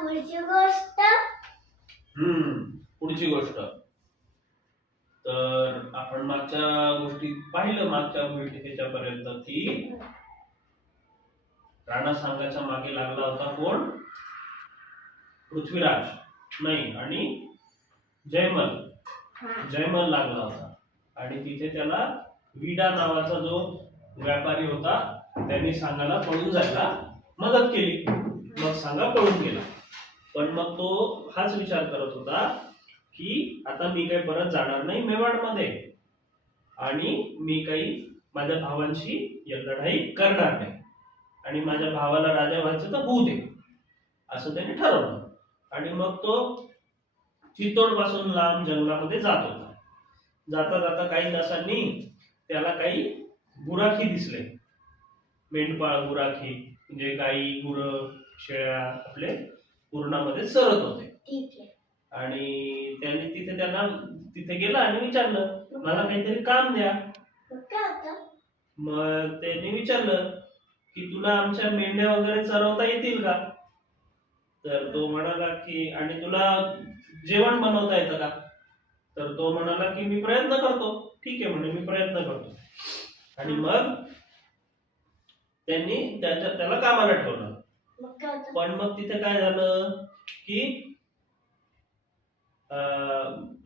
पुढची गोष्ट पुढची गोष्ट तर आपण मागच्या गोष्टीत पाहिलं, मागच्या ह्याच्यापर्यंत की राणा सांगाच्या मागे लागला होता कोण? पृथ्वीराज नाही, आणि जयमल लागला होता. आणि तिथे त्याला विडा नावाचा जो व्यापारी होता त्यांनी सांगाला पळून जायला मदत केली. मग सांगा पळून गेला. पण मग तो हाच विचार करत होता की आता मी काही परत जाणार नाही मेवाडमध्ये, आणि मी काही माझ्या भावांशी लढाई करणार नाही, आणि माझ्या भावाला राजा व्हायचं तर होऊ दे असं त्याने ठरवलं. आणि मग तो चित्तोड पासून लांब जंगलामध्ये जात होता. जाता जाता काही तासांनी त्याला काही गुराखी दिसले, मेंढपाळ गुराखी, म्हणजे गाई गुरं शेळ्या आपले पूर्णामध्ये चरत होते. ठीक आहे. आणि त्यांना तिथे गेला आणि विचारलं मला काहीतरी काम द्या. मग त्यांनी विचारलं की तुला आमच्या मेंढ्या वगैरे चरवता येतील का? तर तो म्हणाला की आणि तुला जेवण बनवता येतं का? तर तो म्हणाला की मी प्रयत्न करतो. ठीक आहे म्हणे, मी प्रयत्न करतो. आणि मग त्यांनी त्याला कामाला ठेवलं. पण मग तिथे काय झालं की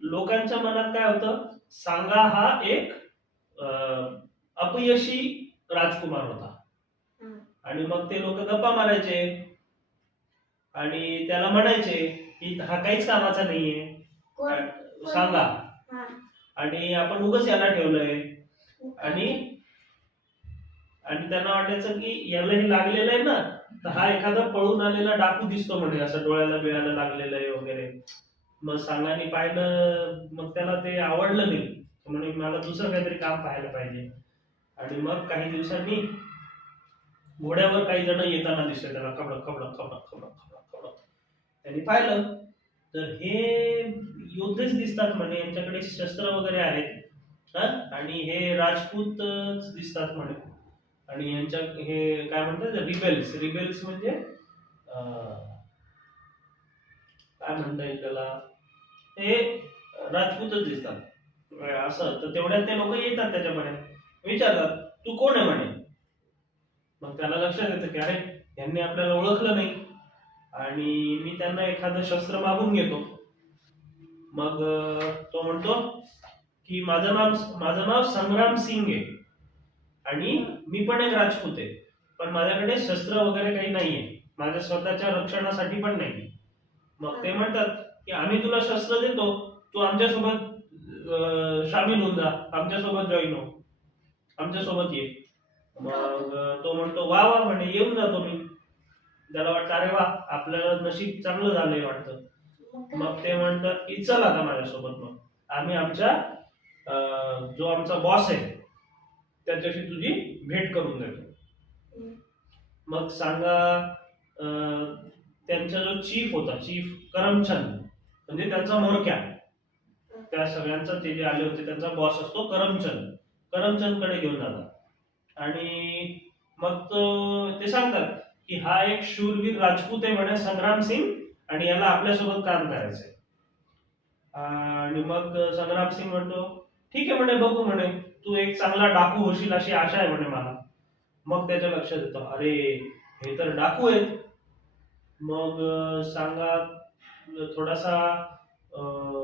लोकांच्या मनात काय होतं, सांगा हा एक अपयशी राजकुमार होता. आणि मग ते लोक गप्पा मारायचे आणि त्याला म्हणायचे की हा काहीच कामाचा नाहीये सांगा, आणि आपण उगाच याला ठेवलंय. आणि त्यांना वाटायचं की याला हे लागलेलं आहे ना, तर हा एखादा पळून आलेला डाकू दिसतो म्हणे, असं डोळ्याला बिळाला लागलेलं आहे वगैरे. मग सांगाने पाहिलं, मग त्याला ते आवडलं नाही, म्हणे मला दुसरं काहीतरी काम पाहायला पाहिजे. आणि मग काही दिवसांनी घोड्यावर काही जण येताना दिसले त्याला, खबडक खबडक खबडक खबडक खबडक खबडक. त्यांनी पाहिलं तर हे योद्धेच दिसतात म्हणे, यांच्याकडे शस्त्र वगैरे आहेत, आणि हे राजपूत दिसतात म्हणे. आणि यांच्या हे काय म्हणतात रिबेल्स म्हणजे काय म्हणता येईल त्याला, हे राजपूतच दिसतात असं. तर तेवढ्यात ते लोक येतात त्याच्याकडे, विचारतात तू कोण आहे म्हणे. मग त्याला लक्षात येतं की अरे यांनी आपल्याला ओळखलं नाही, आणि मी त्यांना एखादं शस्त्र मागून घेतो. मग तो म्हणतो की माझं नाव संग्राम सिंग आहे, आणि मी पण एक राजपूत आहे, पण माझ्याकडे शस्त्र वगैरे काही नाहीये, माझ्या स्वतःच्या रक्षणासाठी पण नाही. मग ते म्हणतात की आम्ही तुला शस्त्र देतो, तू आमच्यासोबत सामील होऊन जा, आमच्यासोबत जॉईन हो, आमच्यासोबत ये. मग तो म्हणतो वा वा म्हणे, येऊन जातो मी. त्याला वाटतं अरे वा आपल्याला नशीब चांगलं झालंय वाटतं. मग ते म्हणतात की चल आता माझ्यासोबत, मग आम्ही आमच्या जो आमचा बॉस आहे त्याच्याशी तुझी भेट करून देतो. मग सांगा त्यांचा जो चीफ होता, चीफ करमचंद, म्हणजे त्यांचा मोरक्या, त्या सगळ्यांचा ते जे आले होते त्यांचा बॉस असतो करमचंद कडे घेऊन जातात. आणि मग ते सांगतात की हा एक शूरवीर राजपूत आहे म्हणे संग्राम सिंग, आणि याला आपल्यासोबत काम करायचंय. आणि मग संग्राम सिंग म्हणतो ठीक आहे म्हणे, बघू म्हणे, तू एक चांगला डाकू होशील अशी आशा आहे म्हणे मला. मग त्याच्या लक्षात येतं अरे हे तर डाकू आहेत. मग सांगा थोडासा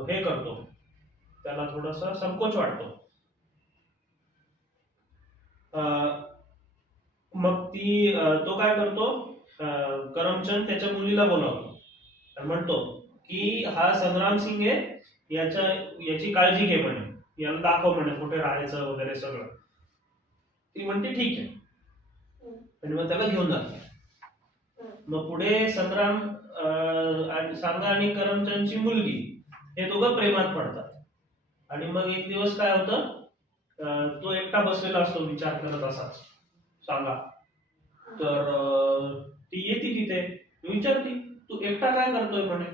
हे करतो, त्याला थोडासा संकोच वाटतो. मग तो काय करतो, करमचंद त्याच्या मुलीला बोलावतो आणि म्हणतो की हा संग्राम सिंग आहे, याची काळजी घे म्हणे, याला दाखव म्हणे कुठे राहायचं वगैरे सगळं. ती म्हणते ठीक आहे, आणि मग त्याला घेऊन जातो. मग पुढे संग्राम सांगा आणि करमचंदची मुलगी हे दोघं प्रेमात पडतात. आणि मग एक दिवस काय होतं, तो एकटा बसलेला असतो विचार करत असाच सांगा. तर ती येते तिथे, विचारते तू एकटा काय करतोय म्हणे.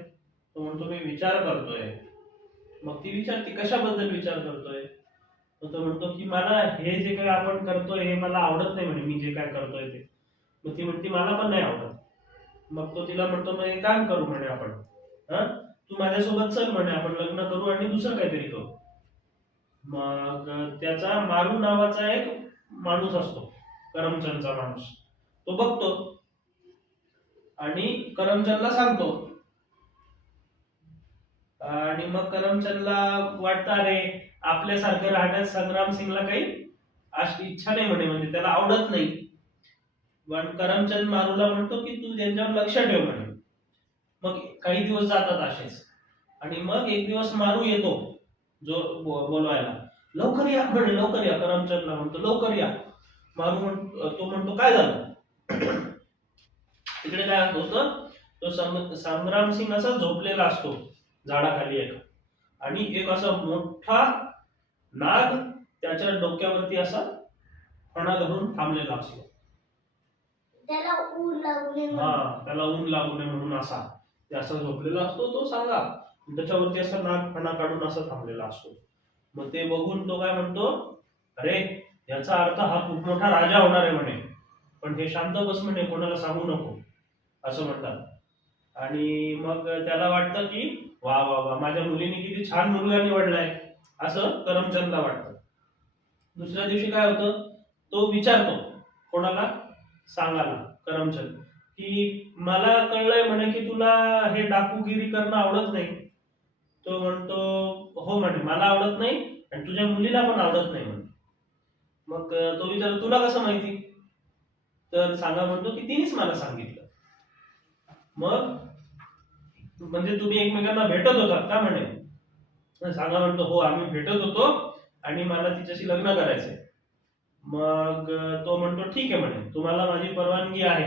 तो म्हणतो मी विचार करतोय. मग ती विचारते कशाबद्दल विचार करतोय. तो म्हणतो की मला हे जे काय आपण करतोय हे मला आवडत नाही म्हणे, मी जे काय करतोय ते. मग ती म्हणते मला पण नाही आवडत. मग तो तिला म्हणतो, मग एक काम करू म्हणे आपण, हा तू माझ्यासोबत चल म्हणे, आपण लग्न करू आणि दुसरं काहीतरी करू. मग त्याचा मारू नावाचा एक माणूस असतो, करमचंदचा माणूस, तो बघतो आणि करमचंदला सांगतो. आणि मग करमचंदला वाटतं, अरे आपल्यासारखं राहण्यात संग्राम सिंगला काही अशी इच्छा नाही म्हणे, म्हणजे त्याला आवडत नाही. पण करमचंद मारूला म्हणतो की तू त्यांच्यावर लक्ष ठेव म्हणे. मग काही दिवस जातात असेच, आणि मग एक दिवस मारू येतो जो बोलवायला, लवकर या म्हणे, लवकर या. करमचंदला म्हणतो लवकर या. मारू तो म्हणतो काय झालं. तिकडे काय होतं, तो संग्राम सिंग असा झोपलेला असतो झाडाखाली एक, आणि एक असा मोठा नाग त्याच्या डोक्यावरती असा फणा धरून थांबलेला असतो. त्याला ऊन लागू नये त्याला ऊन लागू नये म्हणून असा ते असा झोपलेला असतो तो सांगा, त्याच्यावरती असा नाग फणा काढून असा थांबलेला असतो. मग ते बघून तो काय म्हणतो, अरे याचा अर्थ हा खूप मोठा राजा होणार आहे म्हणे, पण हे शांत बस म्हणे, कोणाला सांगू नको, असं म्हणतात. आणि मग त्याला वाटतं की वा वा वा, माझ्या मुलीने किती छान मुलगा निवडलाय, असं करमचंदला वाटतं. दुसऱ्या दिवशी काय होतं, तो विचारतो कोणाला, सांगायला, करमचंद, की मला कळलंय म्हणे की तुला हे डाकूगिरी करणं आवडत नाही. तो म्हणतो हो म्हणे, मला आवडत नाही आणि तुझ्या मुलीला पण आवडत नाही म्हणे. मग तो विचारतो तुला कसं माहिती. तर सांगा म्हणतो की तिनेच मला सांगितलं. मग म्हणजे तुम्ही एकमेकांना भेटत होतात का म्हणे. सांगा म्हणतो हो आम्ही भेटत होतो आणि मला तिच्याशी लग्न करायचंय. मग तो म्हणतो ठीक आहे म्हणे, तुम्हाला माझी परवानगी आहे,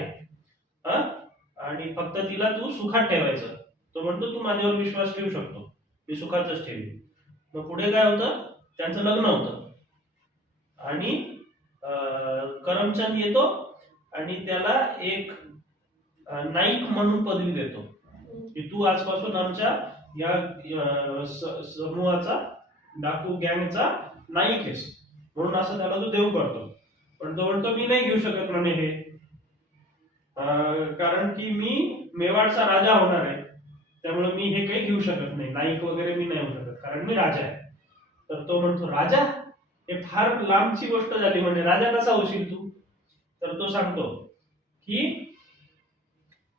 हा आणि फक्त तिला तू सुखात ठेवायचं. तो म्हणतो तू माझ्यावर विश्वास ठेवू शकतो, मी सुखातच ठेवी. मग पुढे काय होतं, त्यांचं लग्न होतं आणि करमचंद येतो आणि त्याला एक नाईक म्हणून पदवी देतो, की तू आजपासून आमच्या या समूहाचा, डाकू गँगचा नाईक आहेस म्हणून असं त्याला तो देव करतो. पण तो म्हणतो मी नाही घेऊ शकत म्हणे हे, कारण की मी मेवाडचा राजा होणार आहे, त्यामुळे मी हे काही घेऊ शकत नाही, नाईक वगैरे मी नाही होऊ शकत कारण मी राजा आहे. तर तो म्हणतो राजा, हे फार लांबची गोष्ट झाली म्हणजे, राजा कसा होशील तू. तर तो सांगतो की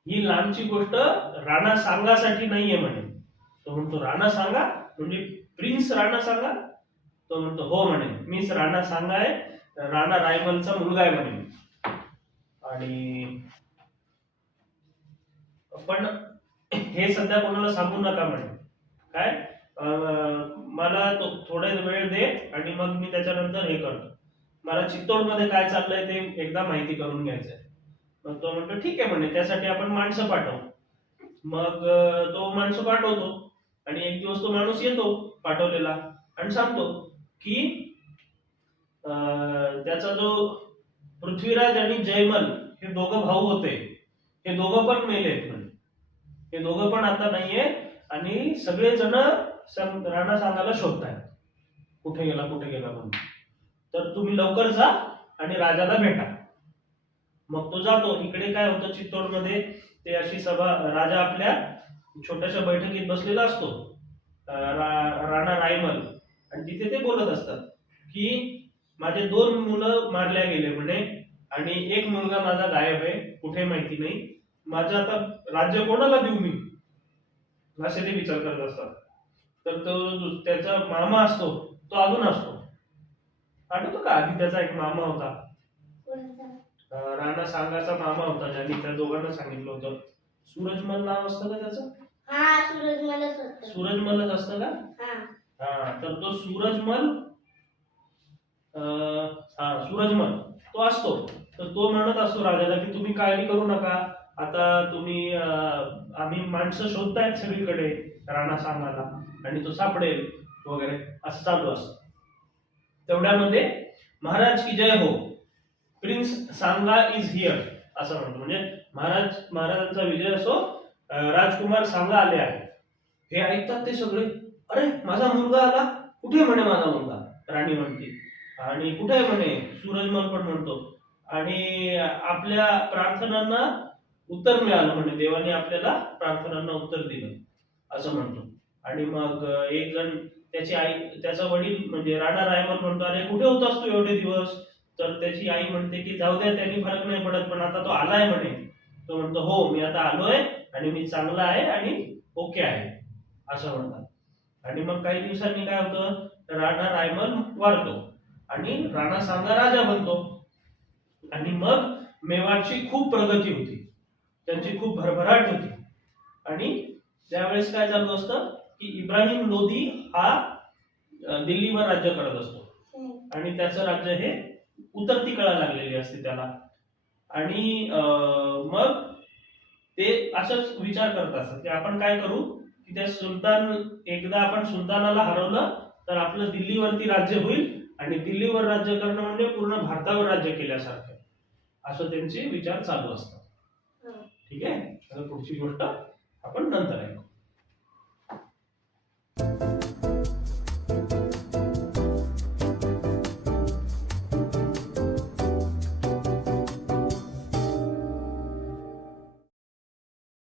ही लांबची गोष्ट राणा सांगासाठी नाहीये म्हणे. तो म्हणतो राणा सांगा म्हणजे प्रिन्स राणा सांगा. तो म्हणतो हो म्हणे, मीच राणा सांगा आहे, राणा रायमलचा मुलगा आहे म्हणे. आणि पण हे सध्या कोणाला सांगू नका म्हणे. काय मला तो थोडा वेळ दे आणि मग मी त्याच्यानंतर हे करतो, मला चित्तोडमध्ये काय चाललंय ते एकदा माहिती करून घ्यायचंय. मग तो म्हणतो ठीक आहे म्हणे, त्यासाठी आपण माणसं पाठवू. मग तो माणसं पाठवतो आणि एक दिवस तो माणूस येतो पाठवलेला आणि सांगतो की त्याचा जो पृथ्वीराज आणि जयमल हे दोघं भाऊ होते, हे दोघं पण मेलेत म्हणे, हे दोघं पण आता नाहीये आणि सगळेजण राणा सांगायला शोधतायत कुठे गेला म्हणून. तर तुम्ही लवकर जा आणि राजाला भेटा. मग तो जातो. इकडे काय होतं, चित्तोडमध्ये ते अशी सभा, राजा आपल्या छोट्याशा बैठकीत बसलेला असतो, राणा रायमल, आणि तिथे ते बोलत असतात की माझे 2 मुलं मारल्या गेले म्हणे आणि एक मुलगा माझा गायब आहे, कुठे माहिती नाही, माझं आता राज्य कोणाला देऊ मी, असे ते विचार करत असतात. तर तो त्याचा मामा असतो तो अजून असतो, आठवतो का आधी त्याचा एक मामा होता, राणा सांगाचा मामा होता, ज्यांनी त्या दोघांना सांगितलं होतं. सूरजमल नाव असतं का त्याचं. सूरजमलच असतं का. तर तो सूरजमल, सूरजमल तो असतो. तर तो म्हणत असतो राजाला की तुम्ही काळजी करू नका, आता तुम्ही आम्ही माणसं शोधतायत सगळीकडे राणा सांगाला आणि तो सापडेल वगैरे, असं चालू असतं. तेवढ्यामध्ये महाराज की जय हो, प्रिन्स सांगा इज हिअर असं म्हणतो, म्हणजे महाराजांचा विजय असो, राजकुमार सांगा आले आहे. हे ऐकतात ते सगळे, अरे माझा मुलगा आला, कुठे म्हणे माझा मुलगा, राणी म्हणते. आणि कुठे म्हणे, सूरजमल पण म्हणतो. आणि आपल्या प्रार्थनांना उत्तर मिळालं म्हणे, देवाने आपल्याला प्रार्थनांना उत्तर दिलं असं म्हणतो. आणि मग एक जण त्याची आई, त्याचा वडील म्हणजे राणा रायमल म्हणतो, अरे कुठे होतास तू एवढे दिवस? तर त्याची आई म्हणते की जाऊ द्या, त्यांनी फरक नाही पडत, पण आता तो आलाय म्हणे. तो म्हणतो हो, मी आता आलोय आणि मी चांगला आहे आणि ओके आहे असं म्हणतात. आणि मग काही दिवसांनी काय होतं, राणा रायमल वारतो आणि राणा सांगा राजा बनतो. आणि मग मेवाडची खूप प्रगती होती, त्यांची खूप भरभराट होती. आणि त्यावेळेस काय चालू असतं की इब्राहिम लोधी हा दिल्लीवर राज्य करत असतो आणि त्याचं राज्य हे उतरती कळा लागलेली असते त्याला. आणि मग ते असंच विचार करत असतात की आपण काय करू की त्या सुलतान, एकदा आपण सुलतानाला हरवलं तर आपलं दिल्लीवरती राज्य होईल आणि दिल्लीवर राज्य करणं म्हणजे पूर्ण भारतावर राज्य केल्यासारखं, असं त्यांचे विचार चालू असतात. ठीक आहे, तर पुढची गोष्ट आपण नंतर आहे.